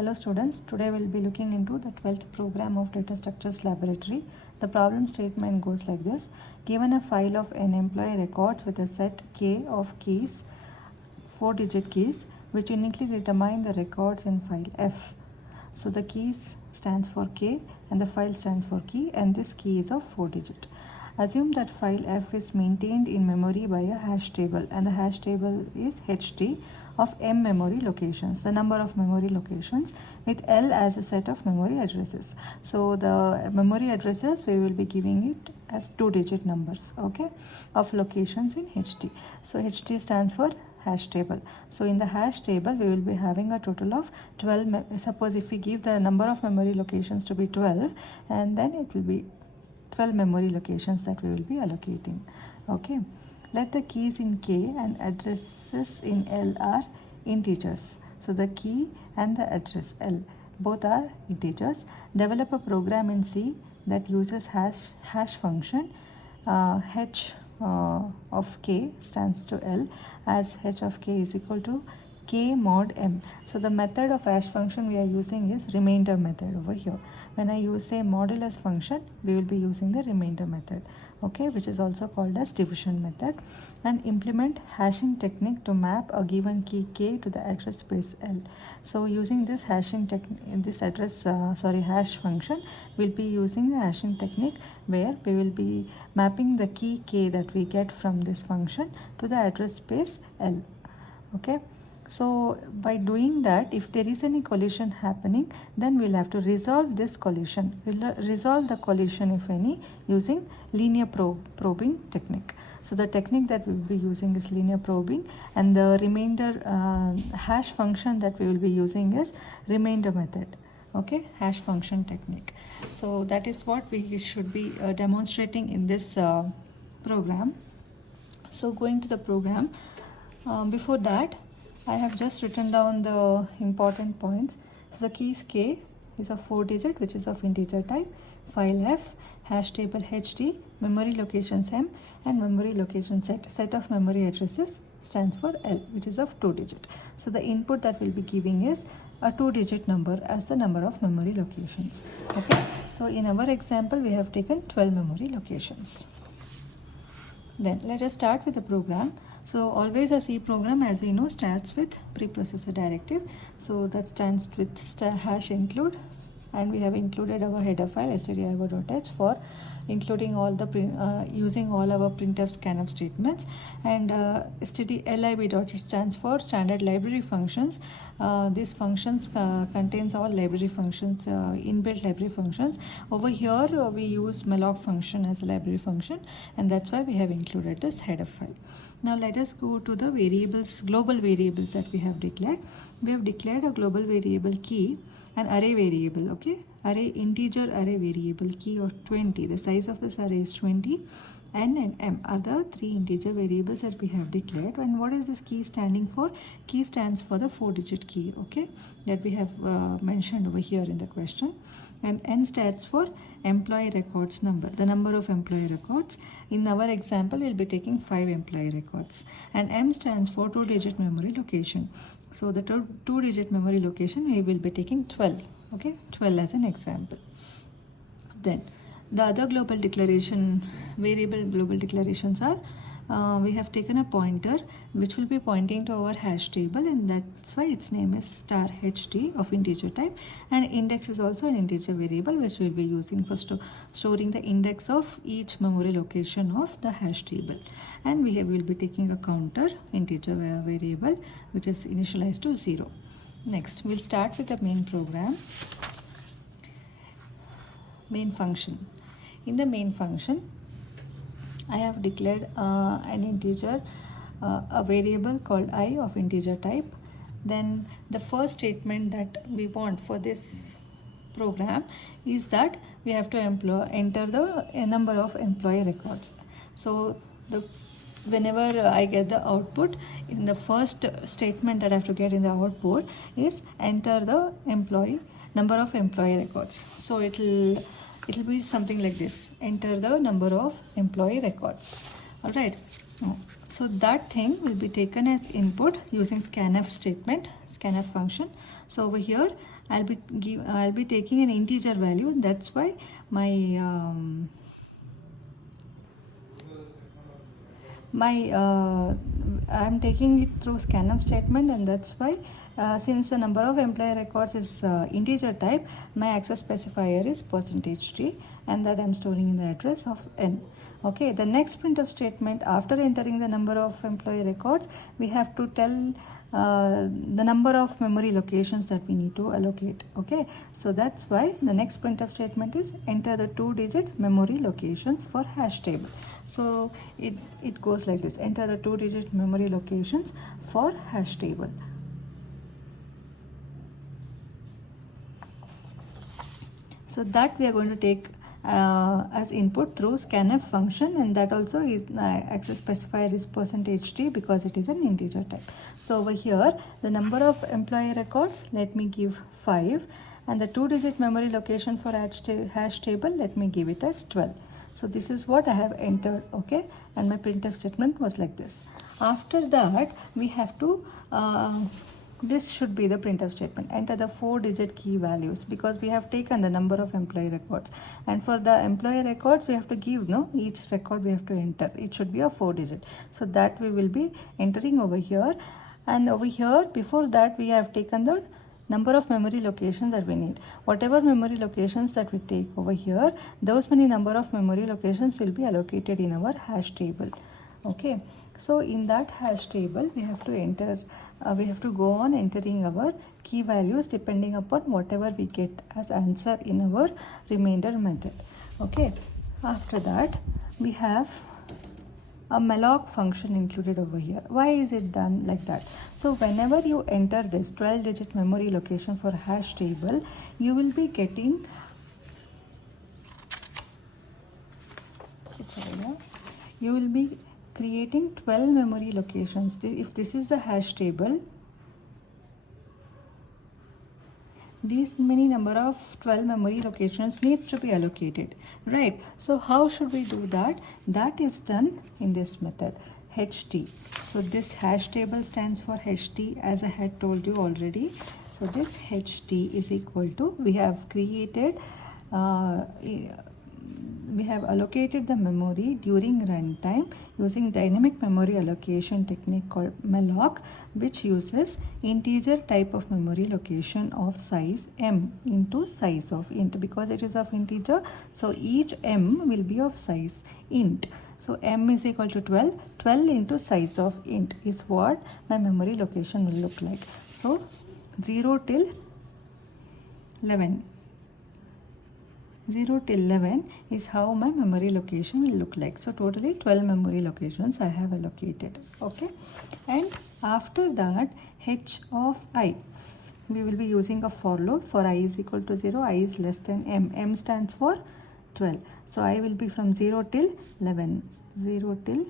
Hello students, today we'll be looking into the 12th program of Data Structures Laboratory. The problem statement goes like this. Given a file of an employee records with a set K of keys, 4-digit keys, which uniquely determine the records in file F. So the keys stands for K and the file stands for key, and this key is of 4-digit. Assume that file F is maintained in memory by a hash table, and the hash table is HT of M memory locations, the number of memory locations, with L as a set of memory addresses. So the memory addresses, we will be giving it as 2-digit numbers, okay, of locations in HT. So HT stands for hash table. So in the hash table, we will be having a total of 12. Suppose if we give the number of memory locations to be 12, and then it will be 12 memory locations that we will be allocating. Okay, let the keys in K and addresses in L are integers. So the key and the address L both are integers. Develop a program in C that uses hash function h of K stands to L, as h of K is equal to K mod M. So the method of hash function we are using is remainder method over here. When I use a modulus function, we will be using the remainder method, okay, which is also called as division method. And implement hashing technique to map a given key K to the address space L. So using this hashing technique, this hash function, we'll be using the hashing technique where we will be mapping the key K that we get from this function to the address space L, okay. So by doing that, if there is any collision happening, then we'll have to resolve this collision. We'll resolve the collision, if any, using linear probing technique. So the technique that we will be using is linear probing, and the remainder hash function that we will be using is remainder method, okay, hash function technique. So that is what we should be demonstrating in this program. So going to the program, before that, I have just written down the important points. So the keys K is a 4-digit, which is of integer type, file F, hash table HT, memory locations M, and memory location set of memory addresses stands for L, which is of 2-digit. So the input that we'll be giving is a 2-digit number as the number of memory locations, okay. So in our example, we have taken 12 memory locations. Then let us start with the program. So always a C program, as we know, starts with preprocessor directive. So that stands with hash include, and we have included our header file stdio.h for including all the using all our printf scanf statements, and stdlib.h stands for standard library functions. These functions contains all library functions, inbuilt library functions. Over here we use malloc function as a library function, and that's why we have included this header file. Now let us go to the variables, global variables that we have declared. We have declared a global variable key, an array variable, okay, array integer array variable key of 20. The size of this array is 20. N and M are the 3 integer variables that we have declared. And what is this key standing for? Key stands for the 4-digit key, okay, that we have mentioned over here in the question. And N stands for employee records number, the number of employee records. In our example, we'll be taking 5 employee records. And M stands for 2-digit memory location. So the 2-digit memory location, we will be taking 12, okay, 12 as an example. Then the other global declaration, variable global declarations are, we have taken a pointer which will be pointing to our hash table, and that's why its name is star HT of integer type, and index is also an integer variable which we'll be using for storing the index of each memory location of the hash table. And will be taking a counter integer variable which is initialized to 0. Next, we'll start with the main program, main function. In the main function, I have declared an integer, a variable called I of integer type. Then the first statement that we want for this program is that we have to enter the number of employee records. So whenever I get the output, in the first statement that I have to get in the output is enter the number of employee records. So it'll be something like this: enter the number of employee records. All right. So that thing will be taken as input using scanf statement, scanf function. So over here I'll be taking an integer value. That's why my I'm taking it through scanf statement, and that's why since the number of employee records is integer type, my access specifier is %t, and that I'm storing in the address of n. Okay, the next printf statement, after entering the number of employee records, we have to tell the number of memory locations that we need to allocate. Okay, so that's why the next printf statement is enter the 2-digit memory locations for hash table. So it goes like this: enter the 2-digit memory locations for hash table. So that we are going to take as input through scanf function, and that also is access specifier is %t because it is an integer type. So over here the number of employee records, let me give 5, and the 2-digit memory location for hash table, let me give it as 12. So this is what I have entered. Okay, and my printf statement was like this. After that we have to this should be the printf statement: enter the 4-digit key values, because we have taken the number of employee records, and for the employee records we have to give each record we have to enter. It should be a 4-digit, so that we will be entering over here. And over here, before that, we have taken the number of memory locations that we need. Whatever memory locations that we take over here, those many number of memory locations will be allocated in our hash table. Okay, so in that hash table we have to enter we have to go on entering our key values depending upon whatever we get as answer in our remainder method. Okay, after that we have a malloc function included over here. Why is it done like that? So whenever you enter this 12-digit memory location for hash table, you will be getting you will be creating 12 memory locations. If this is the hash table, these many number of 12 memory locations needs to be allocated, right? So how should we do that? That is done in this method, ht. So this hash table stands for ht, as I had told you already. So this ht is equal to, we have created we have allocated the memory during runtime using dynamic memory allocation technique called malloc, which uses integer type of memory location of size m into size of int. Because it is of integer, so each m will be of size int. So m is equal to 12. 12 into size of int is what my memory location will look like. So 0 till 11. 0 till 11 is how my memory location will look like. So totally 12 memory locations I have allocated. Okay, and after that, h of I, we will be using a for loop. For I is equal to 0, I is less than m. M stands for 12. So I will be from 0 till 11. 0 till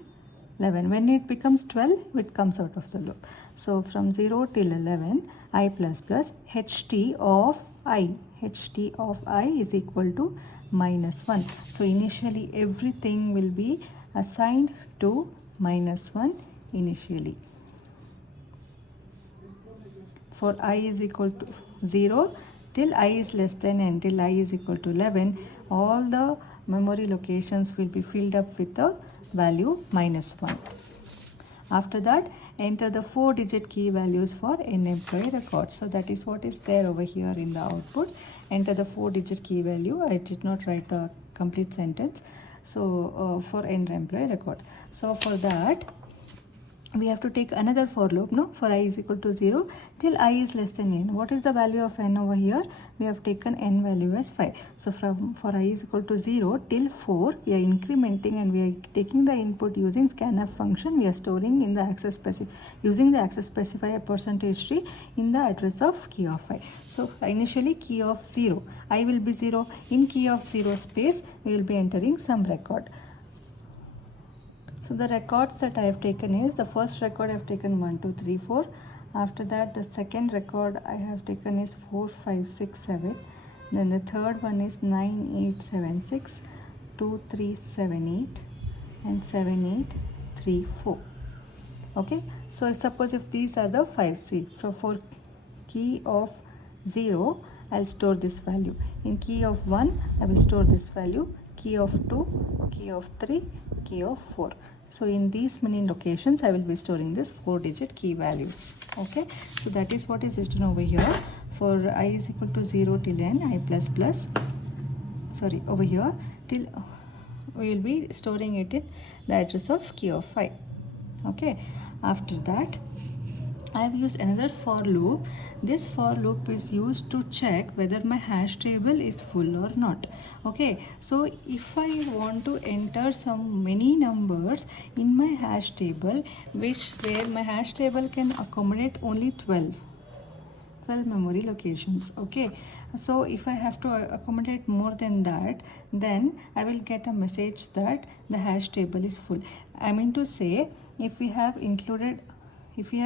11. When it becomes 12, it comes out of the loop. So from 0 till 11, I plus plus ht of I. ht of I is equal to -1. So initially everything will be assigned to -1 initially. For I is equal to 0 till I is less than n, till I is equal to 11, all the memory locations will be filled up with the value -1. After that, enter the 4-digit key values for n employee records. So that is what is there over here in the output. Enter the 4-digit key value. I did not write the complete sentence. So for n employee records. So for that, we have to take another for loop, for I is equal to 0 till I is less than n. What is the value of n over here? We have taken n value as 5. So for I is equal to 0 till 4, we are incrementing and we are taking the input using scanf function. We are storing in the access using the access specifier %t in the address of key of I. So initially key of 0, I will be 0. In key of 0 space, we will be entering some record. So the records that I have taken is, the first record I have taken 1, 2, 3, 4. After that, the second record I have taken is 4, 5, 6, 7. Then the third one is 9, 8, 7, 6, 2, 3, 7, 8, and 7, 8, 3, 4. Okay, so suppose if these are the 5C, for key of 0 I'll store this value, in key of 1 I will store this value, key of 2, key of 3, key of 4. So in these many locations I will be storing this 4-digit key values. Okay, so that is what is written over here. For I is equal to 0 till n, I plus plus, sorry, over here till we will be storing it in the address of key of 5. Okay, after that I have used another for loop. This for loop is used to check whether my hash table is full or not. Okay, so if I want to enter some many numbers in my hash table, where my hash table can accommodate only 12 memory locations. Okay, so if I have to accommodate more than that, then I will get a message that the hash table is full. I mean to say, if we have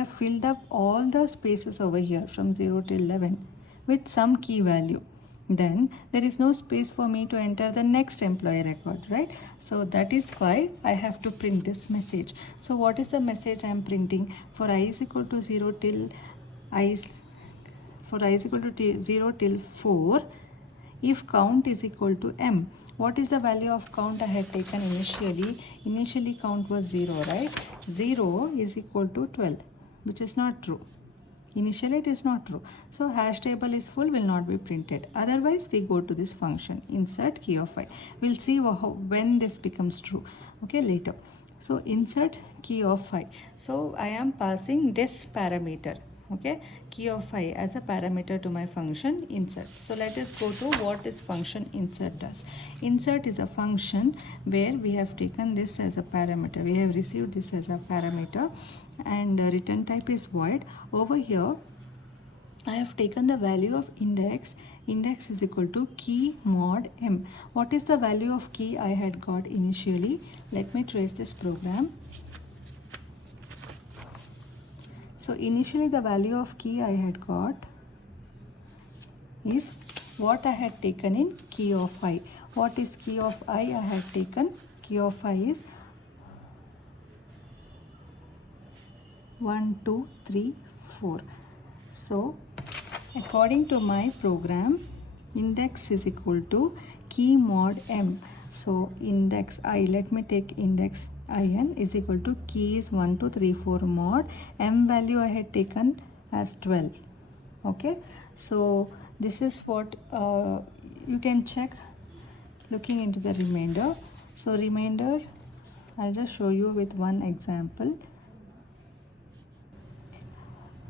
filled up all the spaces over here from 0 to 11 with some key value, then there is no space for me to enter the next employee record, right? So that is why I have to print this message. So what is the message I am printing? For I is equal to 0 till 0 till 4, if count is equal to m. What is the value of count I had taken initially? Initially count was 0, right? 0 is equal to 12, which is not true. Initially it is not true. So hash table is full will not be printed. Otherwise we go to this function, insert key of I. We'll see when this becomes true. Okay, later. So insert key of I. So I am passing this parameter. Okay, key of I as a parameter to my function insert. So let us go to what this function insert does. Insert is a function where we have taken this as a parameter. We have received this as a parameter and return type is void. Over here I have taken the value of index. Index is equal to key mod m. What is the value of key I had got initially? Let me trace this program. So initially the value of key I had got is what I had taken in key of I. What is key of I had taken? Key of I is 1, 2, 3, 4. So according to my program, index is equal to key mod m. So index I, let me take index in is equal to keys 1, 2, 3, 4 mod m value I had taken as 12. Okay, so this is what you can check looking into the remainder. So remainder I'll just show you with one example.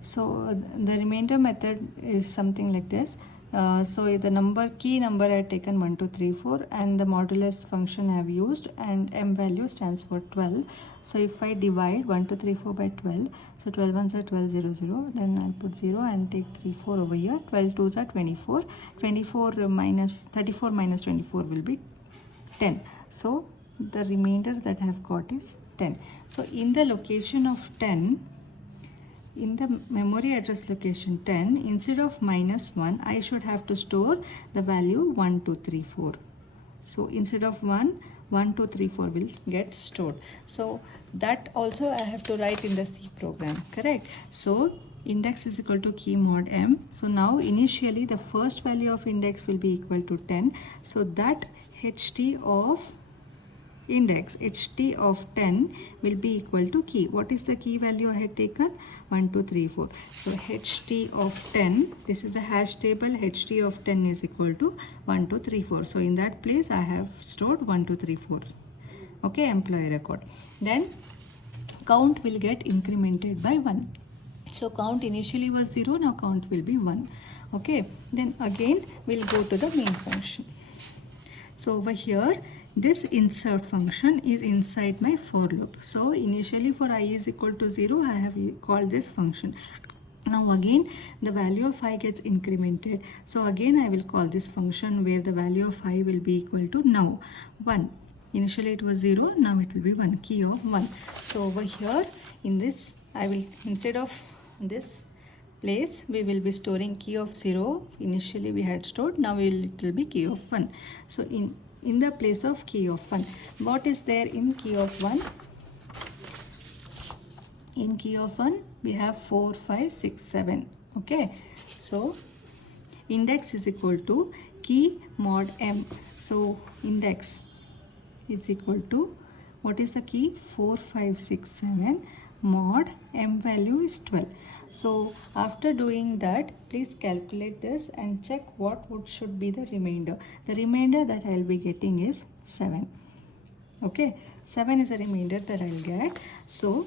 So the remainder method is something like this. So the key number I had taken 1, 2, 3, 4 and the modulus function I have used, and m value stands for 12. So if I divide 1, 2, 3, 4 by 12, so 12 ones are 12, 0, 0, then I'll put 0 and take 3, 4 over here. 12 twos are 24. 24 minus 34 minus 24 will be 10. So the remainder that I have got is 10. So in the location of 10, in the memory address location 10, instead of -1, I should have to store the value 1, 2, 3, 4. So instead of 1, 1, 2, 3, 4 will get stored. So that also I have to write in the C program, correct? So index is equal to key mod m. So now initially the first value of index will be equal to 10. So that ht of index, ht of 10 will be equal to key. What is the key value I had taken? 1, 2, 3, 4. So ht of 10, this is the hash table, ht of 10 is equal to 1, 2, 3, 4. So in that place I have stored 1, 2, 3, 4. Okay, employee record. Then count will get incremented by 1. So count initially was 0, now count will be 1. Okay, then again we'll go to the main function. So over here, this insert function is inside my for loop. So initially for I is equal to 0, I have called this function. Now again the value of I gets incremented. So again I will call this function where the value of I will be equal to now 1. Initially it was 0, now it will be 1, key of 1. So over here in this, I will, instead of this place, we will be storing key of 0. Initially we had stored, now it will be key of 1. So in the place of key of 1, what is there in key of 1? In key of 1 we have 4 5 6 7. Okay, so index is equal to key mod m. So index is equal to, what is the key? 4 5 6 7 mod m value is 12. So after doing that, please calculate this and check what should be the remainder. The remainder that I'll be getting is 7. Okay, 7 is a remainder that I'll get. So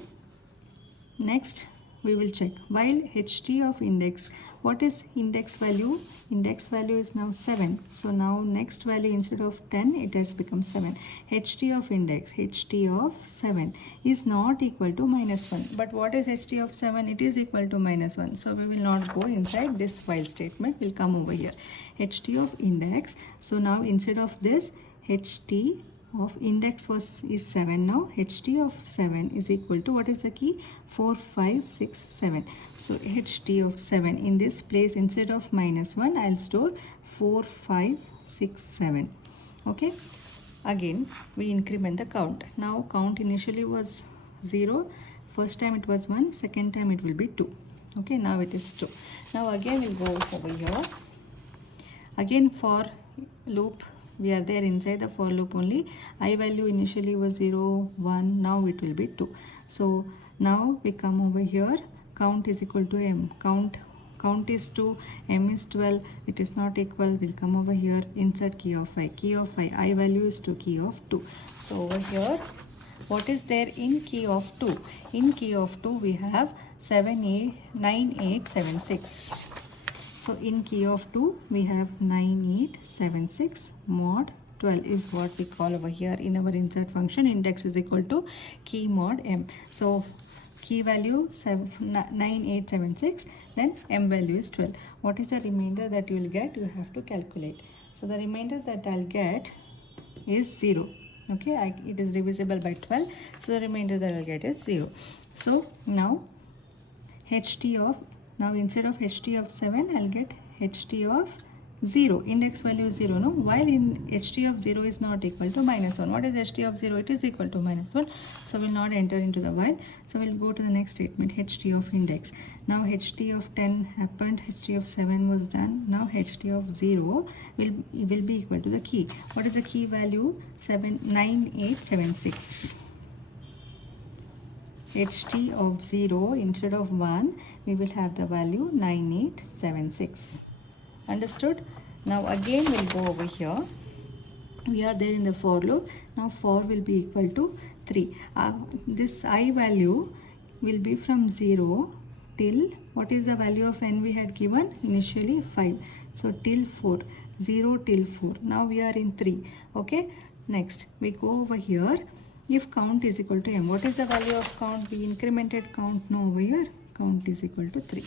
next we will check, while ht of index, what is index value? Index value is now 7. So now next value, instead of 10 it has become 7. ht of index, ht of 7 is not equal to -1. But what is ht of 7? It is equal to -1. So we will not go inside this while statement, will come over here. ht of index, so now instead of this, ht of index is 7. Now ht of 7 is equal to, what is the key? 4 5 6 7. So ht of 7, in this place instead of -1 I'll store 4 5 6 7. Okay, again we increment the count. Now count initially was 0, first time it was 1, second time it will be 2. Okay, now it is 2. Now again we'll go over here. Again for loop, we are there inside the for loop only. I value initially was 0 1, now it will be 2. So now we come over here, count is equal to m. Count is 2, m is 12, it is not equal, will come over here, insert key of I. Key of I value is to key of 2. So over here, what is there in key of 2? In key of 2 we have 7 8 9 8 7 6. So in key of 2 we have 9876 mod 12 is what we call over here in our insert function. Index is equal to key mod m. So key value 9876, then m value is 12. What is the remainder that you will get? You have to calculate. So the remainder that I'll get is 0. Okay, it is divisible by 12. So the remainder that I'll get is 0. So now ht of, now instead of ht of 7 I'll get ht of 0. Index value is 0, no? While in ht of 0 is not equal to -1. What is ht of 0? It is equal to -1. So we'll not enter into the while. So we'll go to the next statement, ht of index. Now ht of 10 happened, ht of 7 was done. Now ht of 0 will be equal to the key. What is the key value? 9876. ht of 0, instead of 1 we will have the value 9876. Understood? Now again we'll go over here. We are there in the for loop. Now for will be equal to 3. This I value will be from 0 till, what is the value of n we had given? Initially 5. So till 4. 0 till 4. Now we are in 3. Okay. Next we go over here. If count is equal to m, what is the value of count? We incremented count, no, over here. Count is equal to 3.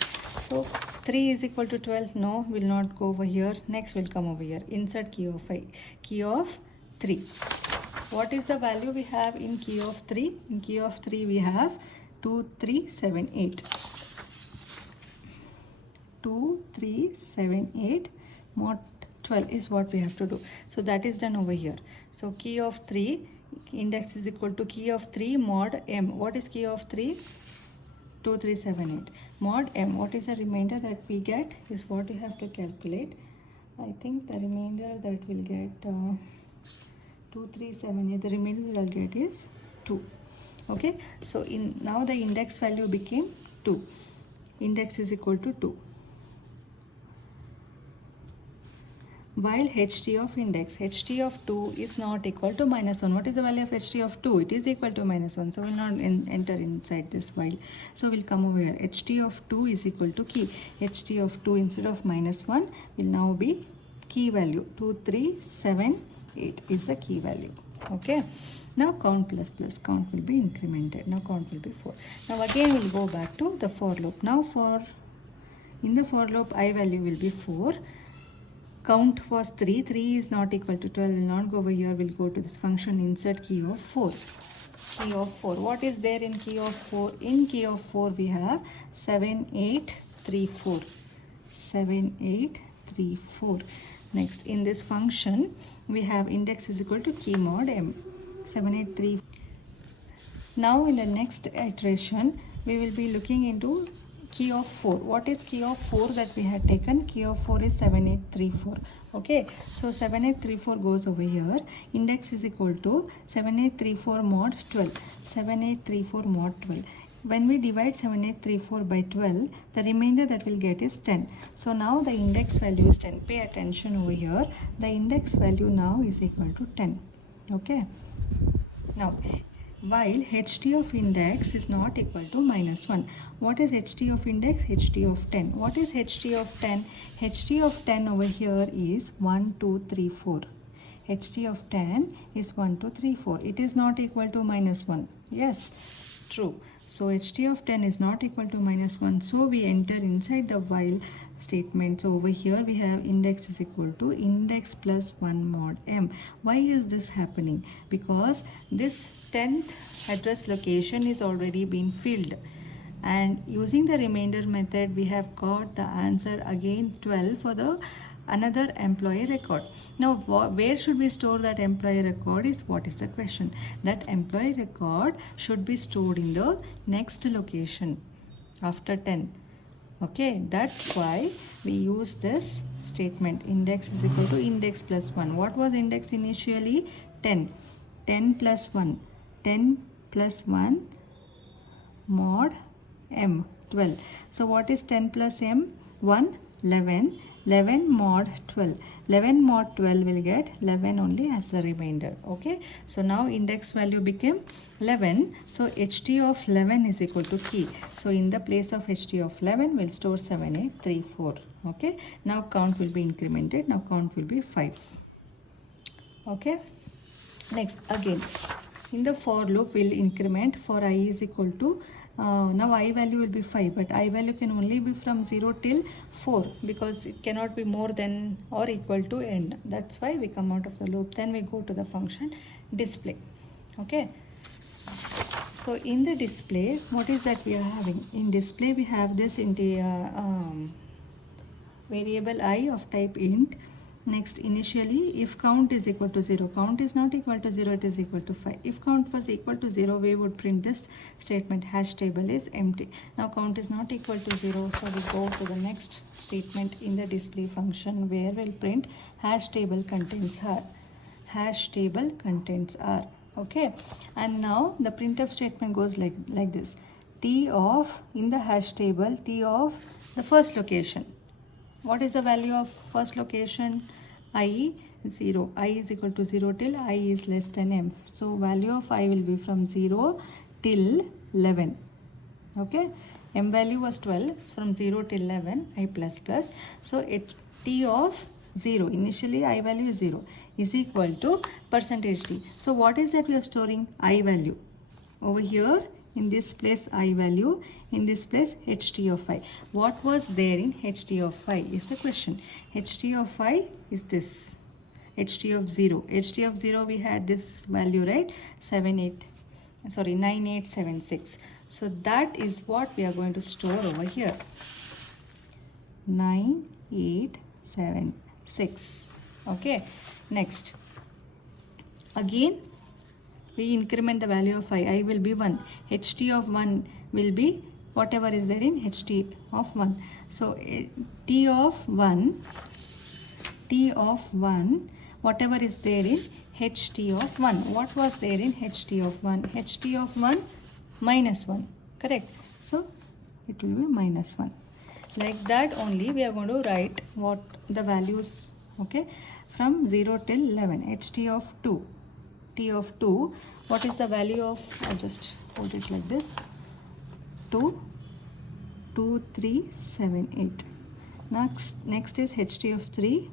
So 3 is equal to 12. No, will not go over here. Next will come over here. Insert key of 5. Key of 3. What is the value we have in key of 3? In key of 3 we have 2378. 2378 mod 12 is what we have to do. So that is done over here. So key of 3, index is equal to key of 3 mod m. What is key of 3? 2378 mod m. What is the remainder that we get is what you have to calculate. I think the remainder that we'll get 2378, the remainder that I'll get is 2. Okay, so in now the index value became 2. Index is equal to 2. While ht of index, ht of 2 is not equal to -1. What is the value of ht of 2? It is equal to -1. So we'll not enter inside this while. So we'll come over here. ht of 2 is equal to key. ht of 2 instead of -1 will now be key value. 2378 is the key value. Okay. Now count plus plus. Count will be incremented. Now count will be 4. Now again we'll go back to the for loop. Now in the for loop I value will be 4. Count was 3. 3 is not equal to 12. Will not go over here. We'll go to this function, insert key of 4. Key of 4. What is there in key of 4? In key of 4 we have 7834. 7834. Next, in this function we have index is equal to key mod m. 783. Now in the next iteration we will be looking into key of 4. What is key of 4 that we had taken? Key of 4 is 7834. Okay, so 7834 goes over here. Index is equal to 7834 mod 12. 7834 mod 12. When we divide 7834 by 12, the remainder that we'll get is 10. So now the index value is 10. Pay attention over here. The index value now is equal to 10. Okay. Now, while HT of index is not equal to minus 1. What is HT of index? HT of 10. What is HT of 10? HT of 10 over here is 1, 2, 3, 4. HT of 10 is 1, 2, 3, 4. It is not equal to minus 1. Yes, true. So HT of 10 is not equal to minus 1. So we enter inside the while statement. So over here we have index is equal to index plus 1 mod m. Why is this happening? Because this 10th address location is already been filled. And using the remainder method, we have got the answer again 12 for the another employee record. Now where should we store that employee record is what is the question. That employee record should be stored in the next location after 10. Okay, that's why we use this statement. Index is equal to index plus 1. What was index initially? 10. 10 plus 1. 10 plus 1 mod m 12. So what is 10 plus m? 1, 11. 11 mod 12. 11 mod 12 will get 11 only as the remainder. Okay, so now index value became 11. So HT of 11 is equal to key. So in the place of HT of 11, we'll store 7834. Okay, now count will be incremented. Now count will be 5. Okay, next again in the for loop, we'll increment for I is equal to now I value will be 5, but I value can only be from 0 till 4 because it cannot be more than or equal to n. That's why we come out of the loop. Then we go to the function display. Okay. So in the display, what is that we are having? In display, we have this variable I of type int. Next, initially, if count is equal to 0, count is not equal to 0, it is equal to 5. If count was equal to 0, we would print this statement, hash table is empty. Now, count is not equal to 0, so we go to the next statement in the display function where we'll print hash table contains R. Hash table contains R. Okay. And now, the printf statement goes like this. T of, in the hash table, T of the first location. What is the value of first location? I 0. I is equal to 0 till I is less than m. So value of I will be from 0 till 11. Okay. M value was 12. It's from 0 till 11. I plus plus. So it T of 0. Initially I value is 0 is equal to percentage T. So what is that we are storing? I value. Over here in this place I value, in this place HT of I. What was there in HT of I is the question. HT of I is this. HT of 0. HT of 0 we had this value, right? 9876. So that is what we are going to store over here. 9876. Okay. Next. Again we increment the value of I will be 1. HT of 1 will be whatever is there in HT of 1. So T of 1, whatever is there in HT of 1. What was there in HT of 1? HT of 1 minus 1. Correct. So it will be minus 1. Like that only we are going to write what the values, okay, from 0 till 11. HT of 2. T of 2, what is the value of, I'll just hold it like this, 2, 2, 3, 7, 8. Next is HT of 3.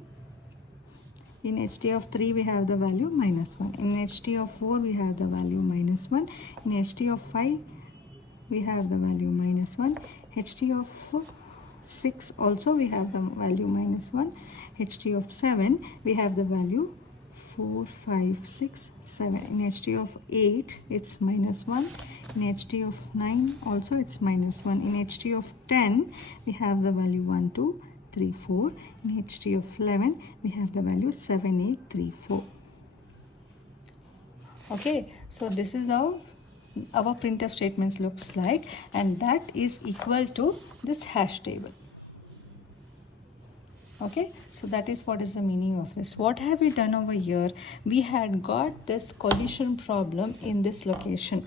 In HT of 3 we have the value minus 1. In HT of 4 we have the value minus 1. In HT of 5 we have the value minus 1. HT of 6 also we have the value minus 1. HT of 7 we have the value 4, 5, 6, 7. In HT of 8, it's minus 1. In HT of 9, also it's minus 1. In HT of 10, we have the value 1, 2, 3, 4. In HT of 11, we have the value 7, 8, 3, 4. Okay, so this is how our printf statements looks like, and that is equal to this hash table. Okay, so that is what is the meaning of this. What have we done over here? We had got this collision problem in this location.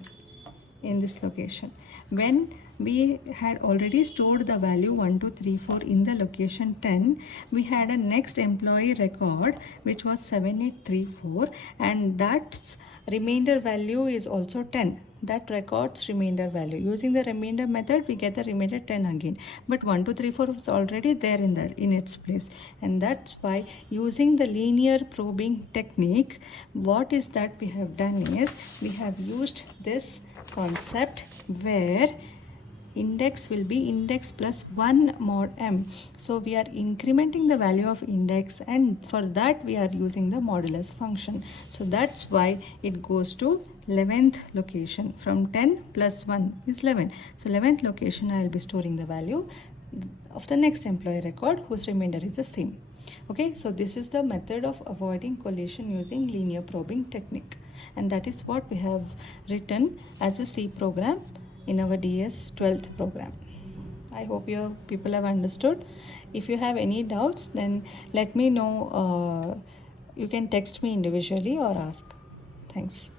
When we had already stored the value 1, 2, 3, 4 in the location 10, we had a next employee record which was 7834, and that's remainder value is also 10. That records remainder value. Using the remainder method, we get the remainder 10 again. But 1, 2, 3, 4 is already there in its place. And that's why using the linear probing technique, what is that we have done is, we have used this concept where index will be index plus 1 mod m. So we are incrementing the value of index, and for that we are using the modulus function. So that's why it goes to 11th location. From 10 plus 1 is 11. So 11th location I will be storing the value of the next employee record whose remainder is the same. Okay, so this is the method of avoiding collision using linear probing technique, and that is what we have written as a C program in our DS 12th program. I hope you people have understood. If you have any doubts, then let me know. You can text me individually or ask. Thanks.